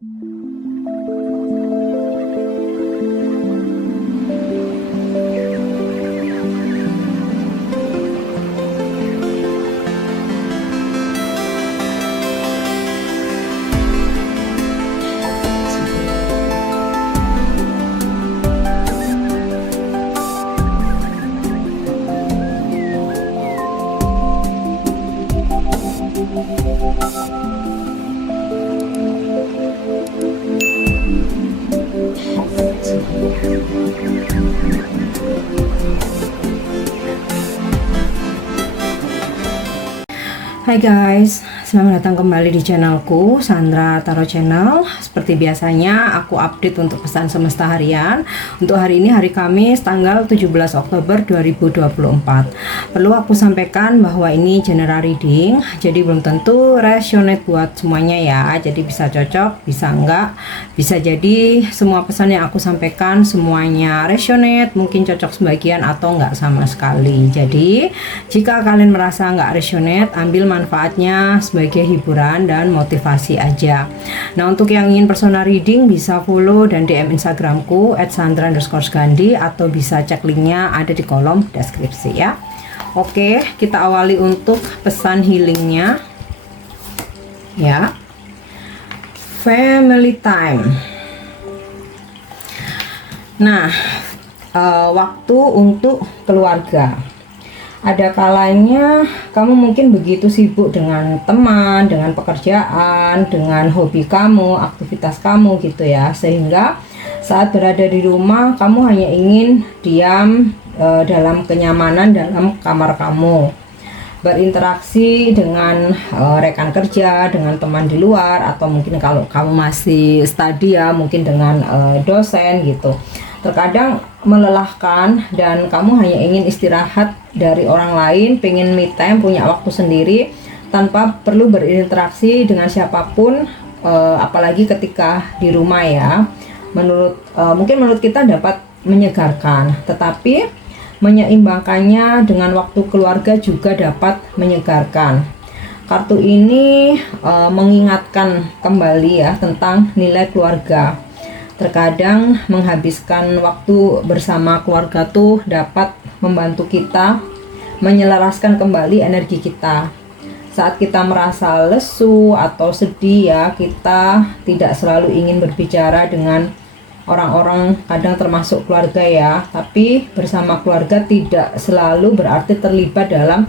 Hai guys, selamat datang kembali di channelku, Sandra Tarot Channel. Seperti biasanya aku update untuk pesan semesta harian. Untuk hari ini hari Kamis tanggal 17 Oktober 2024. Perlu aku sampaikan bahwa ini general reading, jadi belum tentu resonate buat semuanya ya. Jadi bisa cocok, bisa enggak. Bisa jadi semua pesan yang aku sampaikan semuanya resonate, mungkin cocok sebagian atau enggak sama sekali. Jadi jika kalian merasa enggak resonate, ambil manfaatnya sebagai hiburan dan motivasi aja. Nah, untuk yang ingin personal reading bisa follow dan DM Instagramku @sandra_gandhi atau bisa cek linknya ada di kolom deskripsi ya. Oke, kita awali untuk pesan healingnya ya. Family time. Nah, waktu untuk keluarga. Ada kalanya kamu mungkin begitu sibuk dengan teman, dengan pekerjaan, dengan hobi kamu, aktivitas kamu gitu ya, sehingga saat berada di rumah kamu hanya ingin diam dalam kenyamanan dalam kamar kamu, berinteraksi dengan rekan kerja, dengan teman di luar, atau mungkin kalau kamu masih studi ya mungkin dengan dosen gitu. Terkadang melelahkan dan kamu hanya ingin istirahat dari orang lain, pengen me time, punya waktu sendiri tanpa perlu berinteraksi dengan siapapun, apalagi ketika di rumah ya. Mungkin menurut kita dapat menyegarkan, tetapi menyeimbangkannya dengan waktu keluarga juga dapat menyegarkan. Kartu ini mengingatkan kembali ya tentang nilai keluarga. Terkadang menghabiskan waktu bersama keluarga tuh dapat membantu kita menyelaraskan kembali energi kita. Saat kita merasa lesu atau sedih ya, kita tidak selalu ingin berbicara dengan orang-orang, kadang termasuk keluarga ya. Tapi bersama keluarga tidak selalu berarti terlibat dalam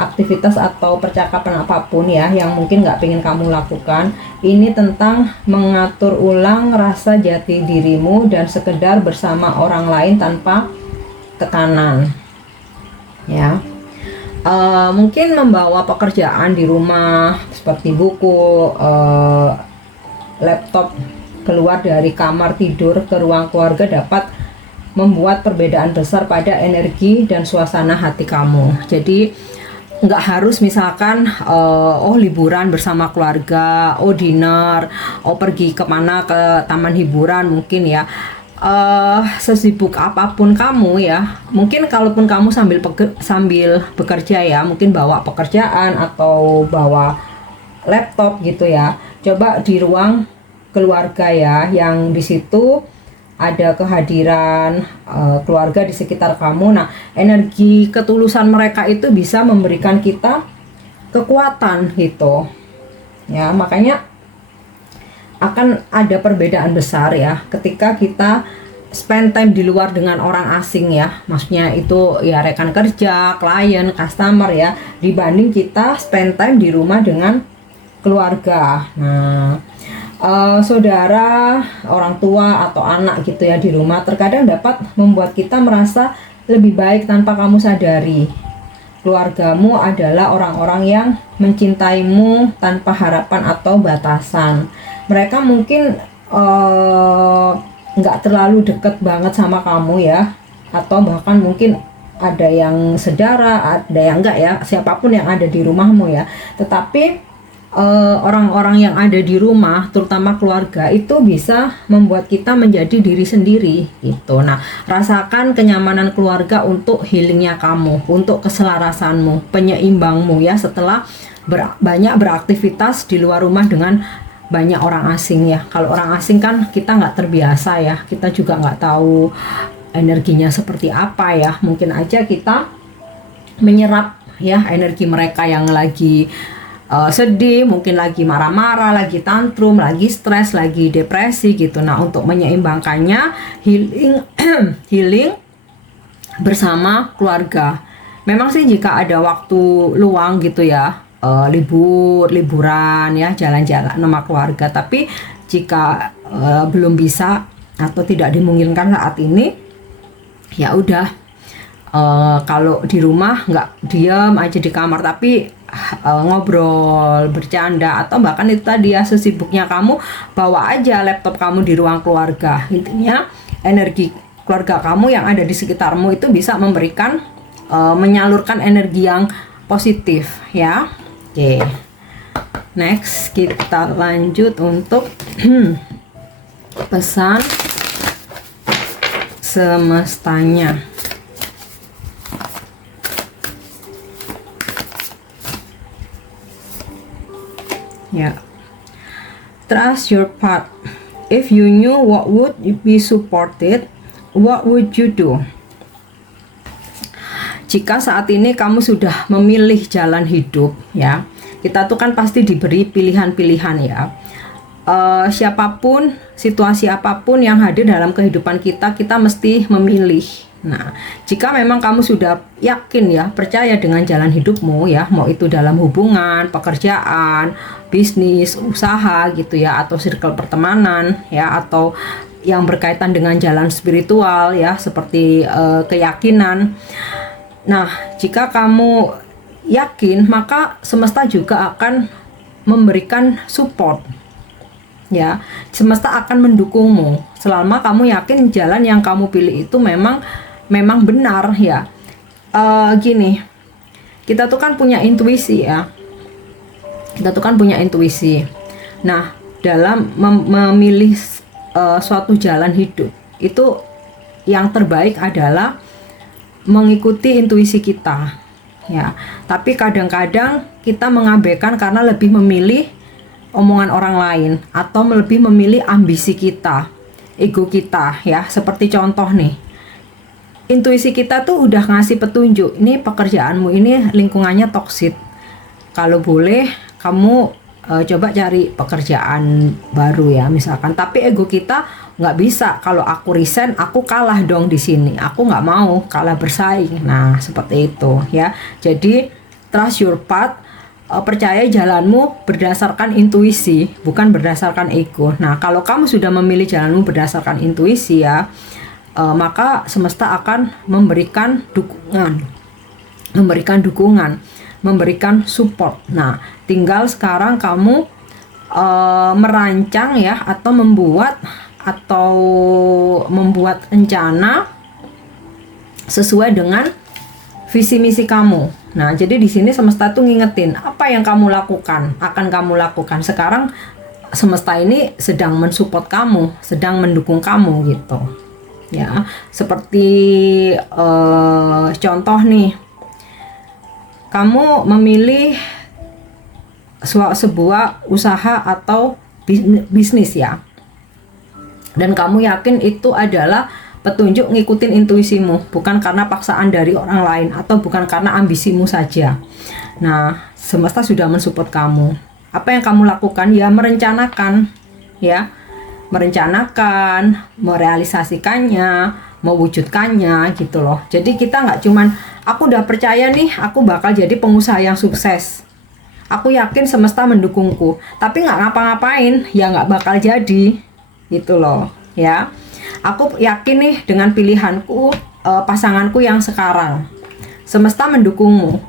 aktivitas atau percakapan apapun ya yang mungkin nggak pengen kamu lakukan. Ini tentang mengatur ulang rasa jati dirimu dan sekedar bersama orang lain tanpa tekanan ya. Mungkin membawa pekerjaan di rumah seperti buku, laptop keluar dari kamar tidur ke ruang keluarga dapat membuat perbedaan besar pada energi dan suasana hati kamu. Jadi nggak harus misalkan liburan bersama keluarga, dinner, pergi kemana ke taman hiburan mungkin ya. Sesibuk apapun kamu ya, mungkin kalaupun kamu sambil bekerja ya, mungkin bawa pekerjaan atau bawa laptop gitu ya, coba di ruang keluarga ya, yang di situ ada kehadiran keluarga di sekitar kamu. Nah, energi ketulusan mereka itu bisa memberikan kita kekuatan gitu ya. Makanya akan ada perbedaan besar ya ketika kita spend time di luar dengan orang asing ya, maksudnya itu ya rekan kerja, klien, customer ya, dibanding kita spend time di rumah dengan keluarga. Nah, saudara, orang tua atau anak gitu ya di rumah terkadang dapat membuat kita merasa lebih baik tanpa kamu sadari. Keluargamu adalah orang-orang yang mencintaimu tanpa harapan atau batasan. Mereka mungkin nggak terlalu deket banget sama kamu ya, atau bahkan mungkin ada yang sedara, ada yang enggak ya, siapapun yang ada di rumahmu ya. Tetapi orang-orang yang ada di rumah, terutama keluarga, itu bisa membuat kita menjadi diri sendiri gitu. Nah, rasakan kenyamanan keluarga untuk healingnya kamu, untuk keselarasanmu, penyeimbangmu ya, setelah banyak beraktivitas di luar rumah dengan banyak orang asing ya. Kalau orang asing kan kita nggak terbiasa ya, kita juga nggak tahu energinya seperti apa ya. Mungkin aja kita menyerap ya energi mereka yang lagi sedih, mungkin lagi marah-marah, lagi tantrum, lagi stres, lagi depresi gitu. Nah, untuk menyeimbangkannya, healing healing bersama keluarga. Memang sih jika ada waktu luang gitu ya, liburan ya, jalan-jalan sama keluarga. Tapi jika belum bisa atau tidak dimungkinkan saat ini, ya udah, kalau di rumah nggak diam aja di kamar, tapi ngobrol, bercanda, atau bahkan itu tadi ya, sesibuknya kamu bawa aja laptop kamu di ruang keluarga. Intinya energi keluarga kamu yang ada di sekitarmu itu bisa memberikan, menyalurkan energi yang positif ya. Oke, next kita lanjut untuk pesan semestanya. Ya, trust your path. If you knew what would be supported, what would you do? Jika saat ini kamu sudah memilih jalan hidup ya, kita tuh kan pasti diberi pilihan-pilihan ya. Siapapun, situasi apapun yang hadir dalam kehidupan kita, kita mesti memilih. Nah, jika memang kamu sudah yakin ya, percaya dengan jalan hidupmu ya, mau itu dalam hubungan, pekerjaan, bisnis, usaha gitu ya, atau circle pertemanan ya, atau yang berkaitan dengan jalan spiritual ya, seperti keyakinan. Nah, jika kamu yakin, maka semesta juga akan memberikan support ya. Semesta akan mendukungmu selama kamu yakin jalan yang kamu pilih itu memang benar ya. Gini, kita tuh kan punya intuisi ya. Kita tuh kan punya intuisi. Nah, dalam memilih suatu jalan hidup itu yang terbaik adalah mengikuti intuisi kita ya. Tapi kadang-kadang kita mengabaikan karena lebih memilih omongan orang lain, atau lebih memilih ambisi kita, ego kita ya. Seperti contoh nih, intuisi kita tuh udah ngasih petunjuk, ini pekerjaanmu ini lingkungannya toksik, kalau boleh kamu coba cari pekerjaan baru ya misalkan. Tapi ego kita nggak bisa, kalau aku resign aku kalah dong di sini, aku nggak mau kalah bersaing. Nah, seperti itu ya. Jadi trust your path, percaya jalanmu berdasarkan intuisi, bukan berdasarkan ego. Nah, kalau kamu sudah memilih jalanmu berdasarkan intuisi ya, maka semesta akan memberikan dukungan, memberikan support. Nah, tinggal sekarang kamu merancang ya, atau membuat rencana sesuai dengan visi misi kamu. Nah, jadi di sini semesta tuh ngingetin apa yang kamu lakukan, akan kamu lakukan. Sekarang semesta ini sedang mensupport kamu, sedang mendukung kamu gitu. Ya, seperti contoh nih, kamu memilih sebuah usaha atau bisnis ya, dan kamu yakin itu adalah petunjuk, ngikutin intuisimu, bukan karena paksaan dari orang lain atau bukan karena ambisimu saja. Nah, semesta sudah mensupport kamu. Apa yang kamu lakukan ya, merencanakan ya, merealisasikannya, mewujudkannya gitu loh. Jadi kita nggak cuman aku udah percaya nih aku bakal jadi pengusaha yang sukses, aku yakin semesta mendukungku, tapi nggak ngapa-ngapain ya nggak bakal jadi gitu loh ya. Aku yakin nih dengan pilihanku, pasanganku yang sekarang, semesta mendukungmu,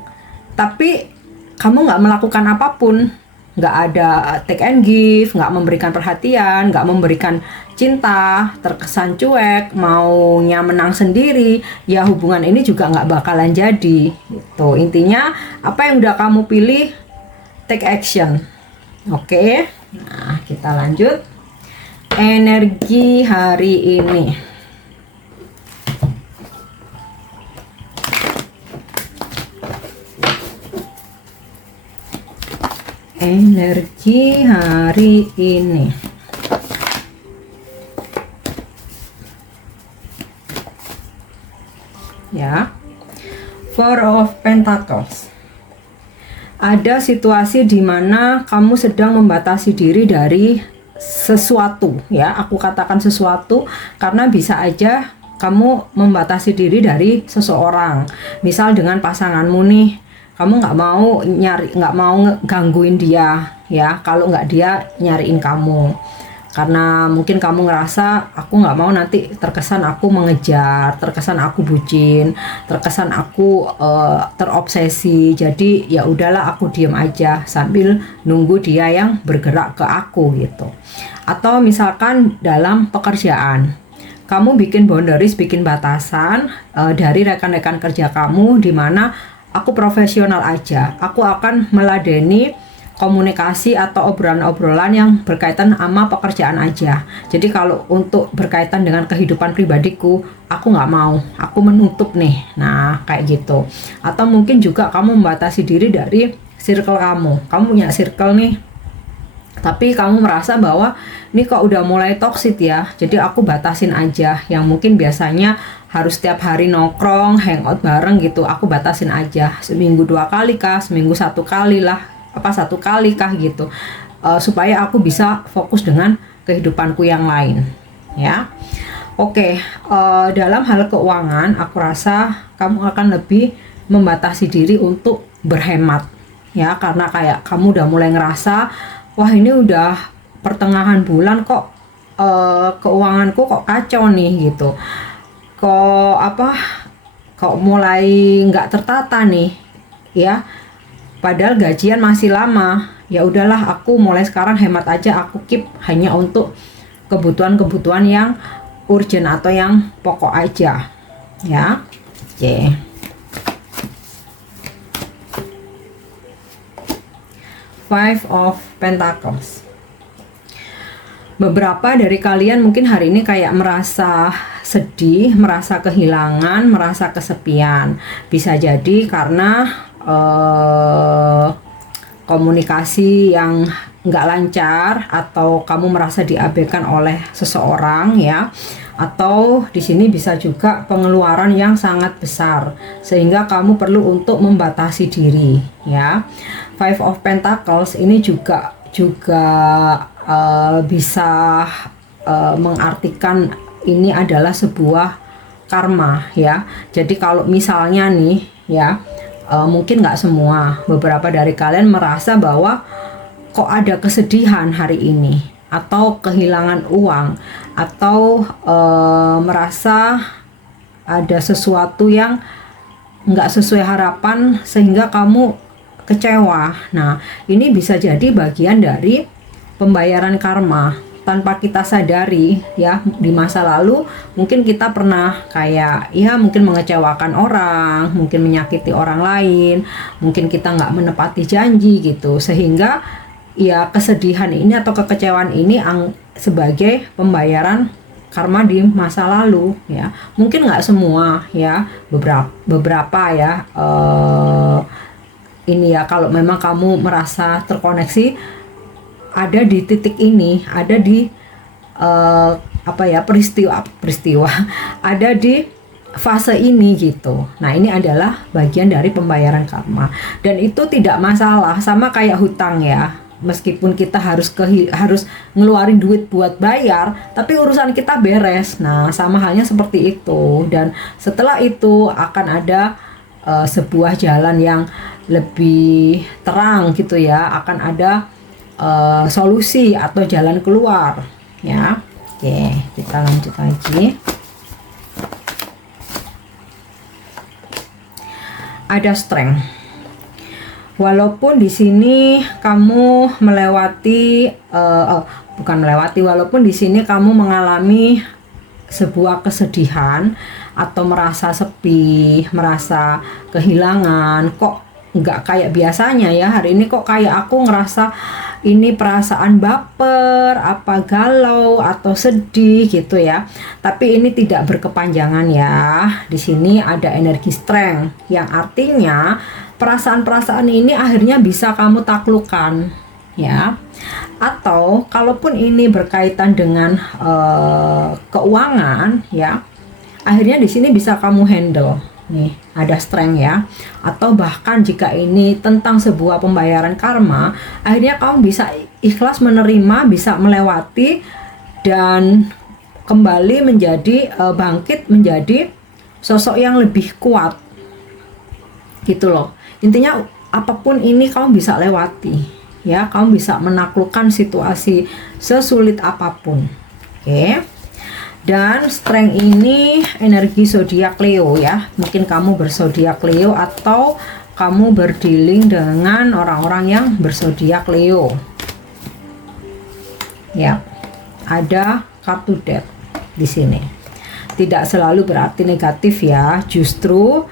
tapi kamu nggak melakukan apapun, nggak ada take and give, nggak memberikan perhatian, nggak memberikan cinta, terkesan cuek, maunya menang sendiri, ya hubungan ini juga nggak bakalan jadi gitu. Intinya apa yang udah kamu pilih, take action. Oke, nah kita lanjut. Energi hari ini. energi hari ini. Ya, Four of Pentacles. Ada situasi di mana kamu sedang membatasi diri dari sesuatu, ya. Aku katakan sesuatu karena bisa aja kamu membatasi diri dari seseorang. Misal dengan pasanganmu nih, kamu nggak mau gangguin dia, ya. Kalau nggak dia nyariin kamu, karena mungkin kamu ngerasa aku nggak mau nanti terkesan aku mengejar, terkesan aku bucin, terkesan aku terobsesi. Jadi ya udahlah, aku diem aja sambil nunggu dia yang bergerak ke aku gitu. Atau misalkan dalam pekerjaan, kamu bikin boundaries, bikin batasan dari rekan-rekan kerja kamu, di mana aku profesional aja, aku akan meladeni komunikasi atau obrolan-obrolan yang berkaitan sama pekerjaan aja. Jadi kalau untuk berkaitan dengan kehidupan pribadiku, aku nggak mau, aku menutup nih. Nah, kayak gitu. Atau mungkin juga kamu membatasi diri dari circle kamu. Kamu punya circle nih, tapi kamu merasa bahwa ini kok udah mulai toksik ya, jadi aku batasin aja. Yang mungkin biasanya harus setiap hari nongkrong, hangout bareng gitu, aku batasin aja. Seminggu 2 kali kah, seminggu 1 kali lah, 1 kali kah gitu, supaya aku bisa fokus dengan kehidupanku yang lain, ya. Oke, dalam hal keuangan, aku rasa kamu akan lebih membatasi diri untuk berhemat, ya, karena kayak kamu udah mulai ngerasa, wah ini udah pertengahan bulan kok keuanganku kok kacau nih gitu, kok mulai nggak tertata nih, ya. Padahal gajian masih lama. Ya udahlah, aku mulai sekarang hemat aja, aku keep hanya untuk kebutuhan-kebutuhan yang urgent atau yang pokok aja, ya. Oke. Five of Pentacles. Beberapa dari kalian mungkin hari ini kayak merasa sedih, merasa kehilangan, merasa kesepian. Bisa jadi karena komunikasi yang nggak lancar, atau kamu merasa diabaikan oleh seseorang, ya. Atau di sini bisa juga pengeluaran yang sangat besar sehingga kamu perlu untuk membatasi diri, ya. Five of Pentacles ini juga bisa mengartikan ini adalah sebuah karma, ya. Jadi kalau misalnya nih, ya, mungkin nggak semua, beberapa dari kalian merasa bahwa kok ada kesedihan hari ini, atau kehilangan uang, atau merasa ada sesuatu yang nggak sesuai harapan sehingga kamu kecewa. Nah, ini bisa jadi bagian dari pembayaran karma tanpa kita sadari, ya. Di masa lalu mungkin kita pernah kayak, ya, mungkin mengecewakan orang, mungkin menyakiti orang lain, mungkin kita nggak menepati janji gitu, sehingga ya kesedihan ini atau kekecewaan ini sebagai pembayaran karma di masa lalu, ya. Mungkin nggak semua, ya, beberapa ya. Ini ya, kalau memang kamu merasa terkoneksi, ada di titik ini, ada di peristiwa ada di fase ini gitu. Nah, ini adalah bagian dari pembayaran karma, dan itu tidak masalah, sama kayak hutang, ya. Meskipun kita harus ngeluarin duit buat bayar, tapi urusan kita beres. Nah, sama halnya seperti itu. Dan setelah itu akan ada sebuah jalan yang lebih terang gitu, ya. Akan ada solusi atau jalan keluar, ya. Oke, kita lanjut lagi. Ada strength. Walaupun di sini kamu walaupun di sini kamu mengalami sebuah kesedihan atau merasa sepi, merasa kehilangan, kok nggak kayak biasanya, ya. Hari ini kok kayak aku ngerasa ini perasaan baper, galau atau sedih gitu, ya. Tapi ini tidak berkepanjangan, ya. Di sini ada energi strength yang artinya perasaan-perasaan ini akhirnya bisa kamu taklukkan, ya. Atau kalaupun ini berkaitan dengan keuangan, ya, akhirnya di sini bisa kamu handle. Nih, ada strength ya. Atau bahkan jika ini tentang sebuah pembayaran karma, akhirnya kamu bisa ikhlas menerima, bisa melewati dan kembali menjadi bangkit menjadi sosok yang lebih kuat. Gitu loh. Intinya apapun ini kamu bisa lewati. Ya, kamu bisa menaklukkan situasi sesulit apapun. Oke. Dan strength ini energi zodiak Leo ya. Mungkin kamu berzodiak Leo atau kamu berdealing dengan orang-orang yang berzodiak Leo. Ya. Ada kartu Death di sini. Tidak selalu berarti negatif ya. Justru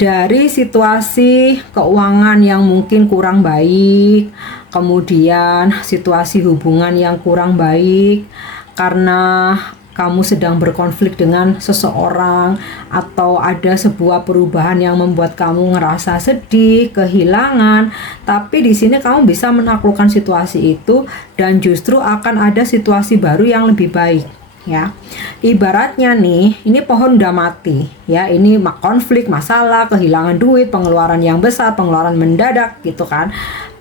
dari situasi keuangan yang mungkin kurang baik, kemudian situasi hubungan yang kurang baik karena kamu sedang berkonflik dengan seseorang, atau ada sebuah perubahan yang membuat kamu ngerasa sedih, kehilangan, tapi di sini kamu bisa menaklukkan situasi itu dan justru akan ada situasi baru yang lebih baik. Ya, ibaratnya nih, ini pohon udah mati ya, ini konflik, masalah, kehilangan duit, pengeluaran yang besar, pengeluaran mendadak gitu kan.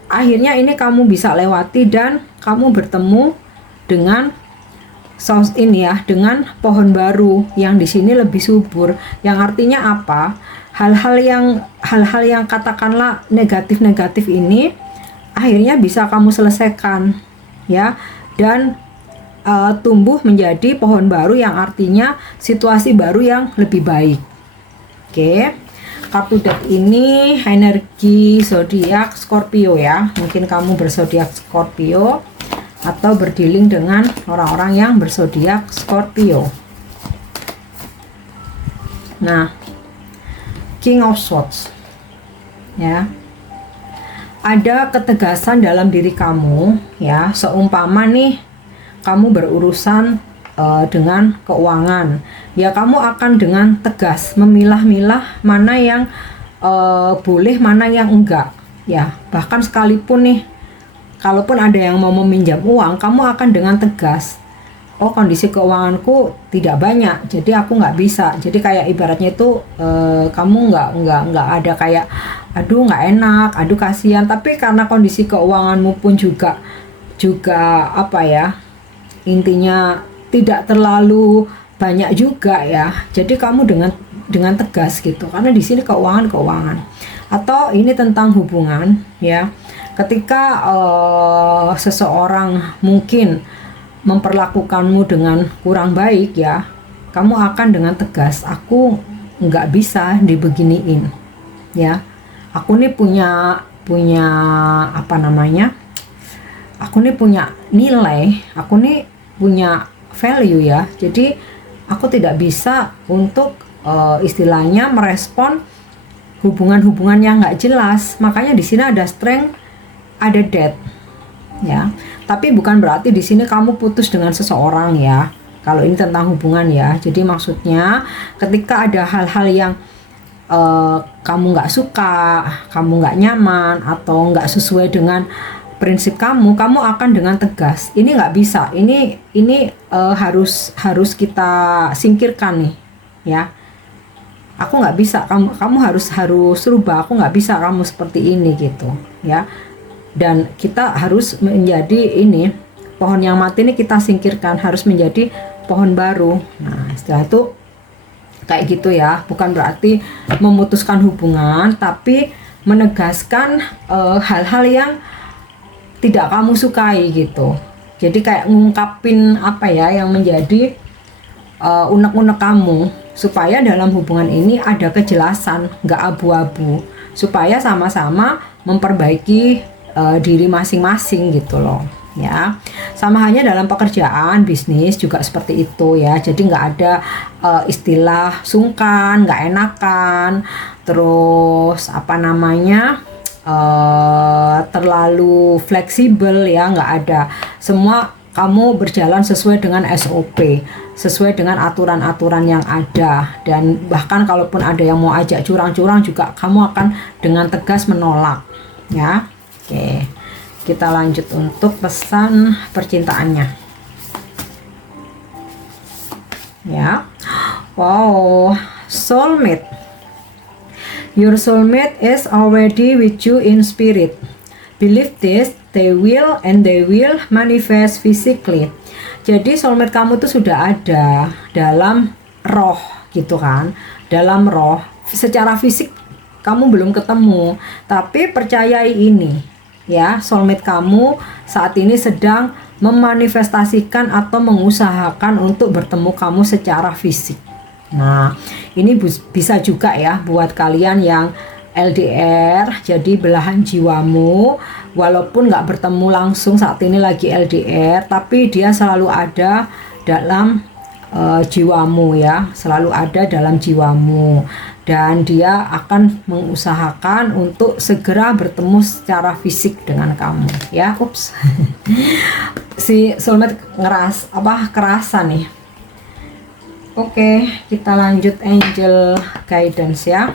Akhirnya ini kamu bisa lewati dan kamu bertemu dengan ini ya, dengan pohon baru yang di sini lebih subur. Yang artinya apa? Hal-hal yang katakanlah negatif-negatif ini akhirnya bisa kamu selesaikan ya, dan tumbuh menjadi pohon baru yang artinya situasi baru yang lebih baik. Oke. Kartu Death ini energi zodiak Scorpio ya. Mungkin kamu berzodiak Scorpio atau berdealing dengan orang-orang yang berzodiak Scorpio. Nah, King of Swords. Ya. Ada ketegasan dalam diri kamu ya, seumpama nih kamu berurusan dengan keuangan, ya kamu akan dengan tegas memilah-milah mana yang boleh, mana yang enggak ya. Bahkan sekalipun nih, kalaupun ada yang mau meminjam uang, kamu akan dengan tegas, oh kondisi keuanganku tidak banyak, jadi aku nggak bisa. Jadi kayak ibaratnya itu kamu nggak ada kayak aduh nggak enak, aduh kasihan, tapi karena kondisi keuanganmu pun juga apa ya, intinya tidak terlalu banyak juga ya. Jadi kamu dengan tegas gitu, karena di sini keuangan. Atau ini tentang hubungan ya. Ketika seseorang mungkin memperlakukanmu dengan kurang baik ya, kamu akan dengan tegas, aku nggak bisa dibeginiin ya. Aku nih punya apa namanya? Aku nih punya nilai, aku nih punya value ya. Jadi aku tidak bisa untuk istilahnya merespon hubungan-hubungan yang nggak jelas. Makanya di sini ada strength, ada death ya. Tapi bukan berarti di sini kamu putus dengan seseorang ya. Kalau ini tentang hubungan ya. Jadi maksudnya ketika ada hal-hal yang kamu nggak suka, kamu nggak nyaman, atau nggak sesuai dengan prinsip kamu akan dengan tegas, ini nggak bisa, ini harus kita singkirkan nih ya. Aku nggak bisa, kamu harus rubah, aku nggak bisa kamu seperti ini gitu ya. Dan kita harus menjadi ini, pohon yang mati ini kita singkirkan, harus menjadi pohon baru. Nah setelah itu kayak gitu ya, bukan berarti memutuskan hubungan, tapi menegaskan hal-hal yang tidak kamu sukai gitu. Jadi kayak ngungkapin apa ya yang menjadi unek-unek kamu, supaya dalam hubungan ini ada kejelasan, nggak abu-abu, supaya sama-sama memperbaiki diri masing-masing gitu loh ya. Sama halnya dalam pekerjaan, bisnis juga seperti itu ya. Jadi nggak ada istilah sungkan, nggak enakan, terus apa namanya terlalu fleksibel ya, nggak ada. Semua kamu berjalan sesuai dengan SOP, sesuai dengan aturan-aturan yang ada. Dan bahkan kalaupun ada yang mau ajak curang-curang juga kamu akan dengan tegas menolak ya. Oke kita lanjut untuk pesan percintaannya. Ya. Wow, soulmate. Your soulmate is already with you in spirit. Believe this, they will manifest physically. Jadi soulmate kamu tuh sudah ada dalam roh gitu kan, dalam roh. Secara fisik kamu belum ketemu, tapi percayai ini ya, soulmate kamu saat ini sedang memanifestasikan atau mengusahakan untuk bertemu kamu secara fisik. Nah, ini bisa juga ya buat kalian yang LDR, jadi belahan jiwamu, walaupun nggak bertemu langsung saat ini lagi LDR, tapi dia selalu ada dalam jiwamu ya, selalu ada dalam jiwamu, dan dia akan mengusahakan untuk segera bertemu secara fisik dengan kamu ya. Ups. Si soulmate kerasa nih. Oke, kita lanjut angel guidance ya,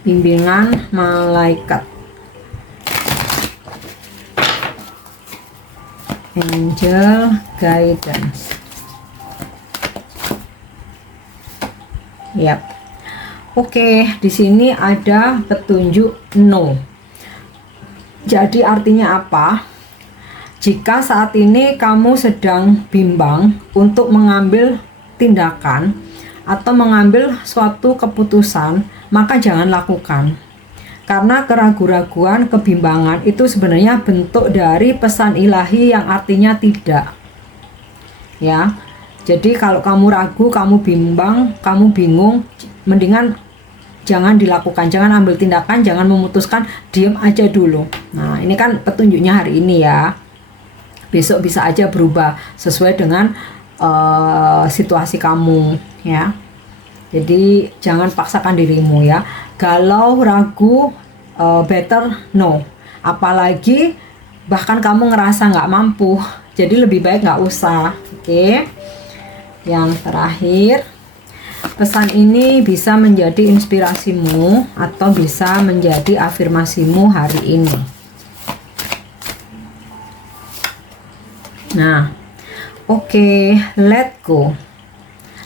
bimbingan malaikat. Angel guidance. Yap. Oke, di sini ada petunjuk no. Jadi artinya apa? Jika saat ini kamu sedang bimbang untuk mengambil tindakan atau mengambil suatu keputusan, maka jangan lakukan. Karena keraguan-raguan, kebimbangan itu sebenarnya bentuk dari pesan ilahi yang artinya tidak. Ya. Jadi kalau kamu ragu, kamu bimbang, kamu bingung, mendingan jangan dilakukan, jangan ambil tindakan, jangan memutuskan, diam aja dulu. Nah, ini kan petunjuknya hari ini ya. Besok bisa aja berubah sesuai dengan situasi kamu ya. Jadi jangan paksakan dirimu ya. Galau, ragu, better no. Apalagi bahkan kamu ngerasa nggak mampu, jadi lebih baik nggak usah. Oke. Yang terakhir, pesan ini bisa menjadi inspirasimu atau bisa menjadi afirmasimu hari ini. Nah, oke, let go,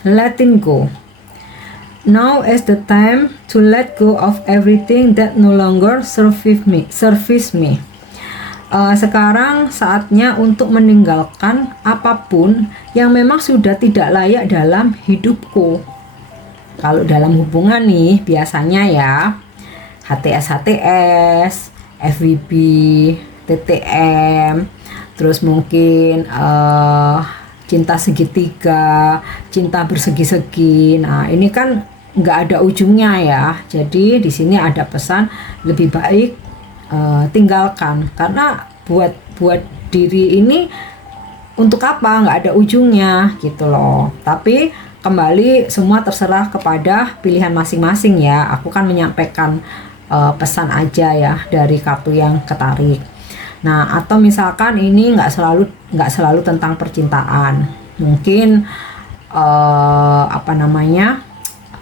letting go. Now is the time to let go of everything that no longer serves me. Sekarang saatnya untuk meninggalkan apapun yang memang sudah tidak layak dalam hidupku. Kalau dalam hubungan nih, biasanya ya HTS, FWB, TTM, terus mungkin cinta segitiga, cinta bersegi-segi. Nah, ini kan nggak ada ujungnya ya. Jadi di sini ada pesan lebih baik tinggalkan, karena buat diri ini untuk apa, nggak ada ujungnya gitu loh. Tapi kembali semua terserah kepada pilihan masing-masing ya. Aku kan menyampaikan pesan aja ya dari kartu yang ketarik. Nah, atau misalkan ini nggak selalu tentang percintaan, mungkin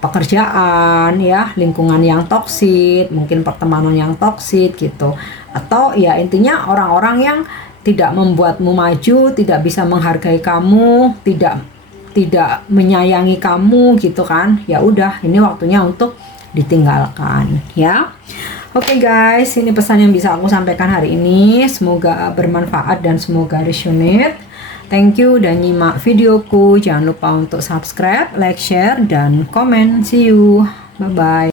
pekerjaan ya, lingkungan yang toksik, mungkin pertemanan yang toksik gitu. Atau ya intinya orang-orang yang tidak membuatmu maju, tidak bisa menghargai kamu, tidak menyayangi kamu gitu kan. Ya udah, ini waktunya untuk ditinggalkan ya. Oke guys, ini pesan yang bisa aku sampaikan hari ini. Semoga bermanfaat dan semoga resonate. Thank you udah nyimak videoku. Jangan lupa untuk subscribe, like, share, dan komen. See you. Bye-bye.